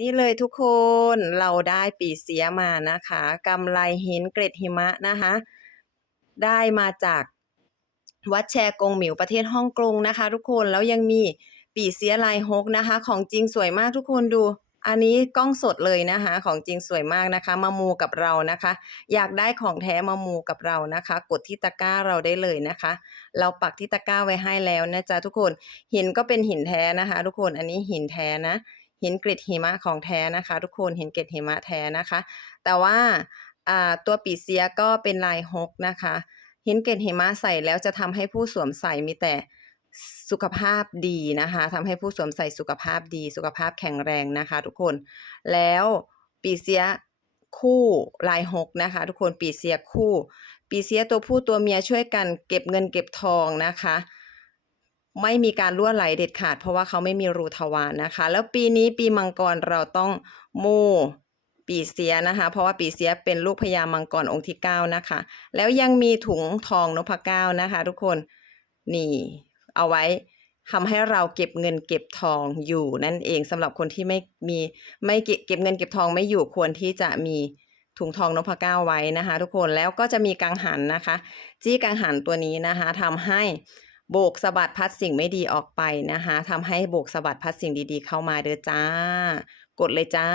นี่เลยทุกคนเราได้ปีเสียมานะคะกำไรหินเกร็ดหิมะนะคะ ได้มาจากวัดแชกงหมิวประเทศฮ่องกงนะคะ ทุกคนแล้วยังมีปีเสียลายฮกนะคะ ของจริงสวยมากทุกคนดู อันนี้กล้องสดเลยนะคะ ของจริงสวยมากนะคะ มามูกับเรานะคะ อยากได้ของแท้มามูกับเรานะคะ กดที่ตะกร้าเราได้เลยนะคะ เราปักที่ตะกร้าไว้ให้แล้วนะจ๊ะทุกคนหินก็เป็นหินแท้นะคะ ทุกคนอันนี้หินแท้นะ หินเกล็ดหิมะของแท้นะคะ ทุกคนหินเกล็ดหิมะแท้นะคะ แต่ว่าตัวปีเสียก็เป็นลายฮกนะคะ หินเกล็ดหิมะใส่แล้วจะทำให้ผู้สวมใส่มีแต่สุขภาพดีนะคะทำให้ผู้สวมใส่สุขภาพดี สุขภาพแข็งแรงนะคะ ทุกคนแล้วปีเสียคู่ลายฮกนะคะ ทุกคนปีเสียคู่ ปีเสียตัวผู้ตัวเมียช่วยกันเก็บเงินเก็บทองนะคะ ไม่มีการล่วไหลเด็ดขาด เพราะว่าเขาไม่มีรูทวารนะคะ แล้วปีนี้ปีมังกรเราต้องมูปีเสียนะคะ เพราะว่าปีเสียเป็นลูกพญามังกรองค์ที่ 9 นะคะ แล้วยังมีถุงทองนพเก้านะคะ ทุกคนนี่เอาไว้ทำให้เราเก็บเงินเก็บทองอยู่นั่นเองสำหรับคนที่ไม่มีไม่เก็บเก็บเงินเก็บทองไม่อยู่ควรที่จะมีถุงทองนพเก้าไว้นะคะ ทุกคนแล้วก็จะมีกังหันนะคะ จี้กังหันตัวนี้นะคะทำให้ โบกสะบัดพัดสิ่งไม่ดีออกไปนะคะทำให้โบกสะบัดพัดสิ่งดีๆเข้ามาเด้อจ้า กดเลยจ้า